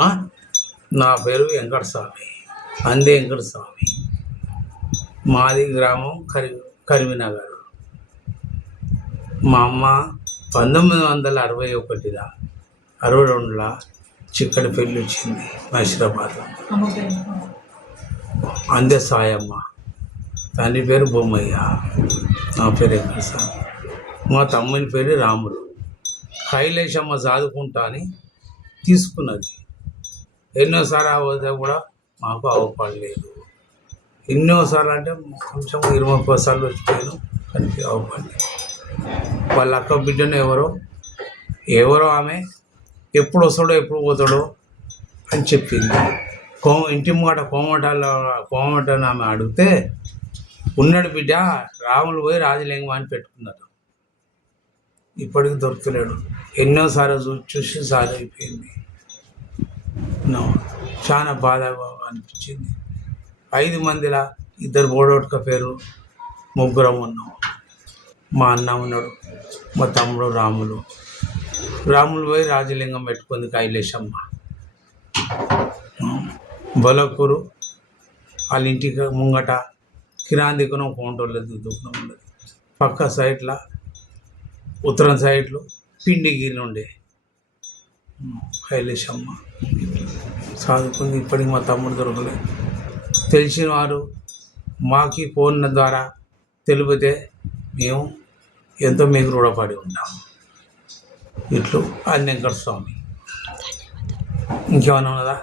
ఆ? నా పేరు వెంకటస్వామి, అందే వెంకటస్వామి. మాది గ్రామం కరీంనగర్. మా అమ్మ 1961 62 చిక్కడి పెళ్ళి వచ్చింది మైసూరాబాద్. అందే సాయమ్మ. తండ్రి పేరు బొమ్మయ్య, నా పేరు వెంకటస్వామి. మా తమ్ముని పేరు రాములు. కైలేశమ్మ చదువుకుంటా అని తీసుకున్నది. ఎన్నోసార్లు పోతే కూడా మాకు అవపడలేదు. ఎన్నోసార్లు అంటే కొంచెం 20 సార్లు వచ్చిపోయాను, కానీ అవపడలేదు. వాళ్ళ అక్క బిడ్డను ఎవరో ఆమె ఎప్పుడు వస్తాడో ఎప్పుడు పోతాడో అని చెప్పింది. ఇంటి ముంగట కోమటని ఆమె అడిగితే, ఉన్నాడు బిడ్డ, రాములు పోయి రాజలింగం అని పెట్టుకున్నారు. ఇప్పటికి దొరకలేడు. ఎన్నోసార్లు చూసి సారి అయిపోయింది. చాలా బాధగా అనిపించింది. 5 మందిలా 2 బోడోట్క పేరు, 3 ఉన్నాం. మా అన్న ఉన్నాడు, మా తమ్ముడు రాములు పోయి రాజలింగం పెట్టుకుంది కైలేశమ్మ. బొలకూరు వాళ్ళ ఇంటికి ముంగట కిరాణా దిక్కున కోంటోళ్ళది దుకాణం ఉండదు. పక్క సైడ్లో ఉత్తరం సైడ్లో పిండిగిరి ఉండే కైలేశమ్మ చదువుకుంది. ఇప్పటికి మా తమ్ముడు దొరకలేదు. తెలిసిన వారు మాకి ఫోన్ ద్వారా తెలిపితే మేము ఎంతో మీకు రుణపడి ఉంటాము. ఇట్లు అందే వెంకటస్వామి. ఇంకేమైనా ఉన్నదా?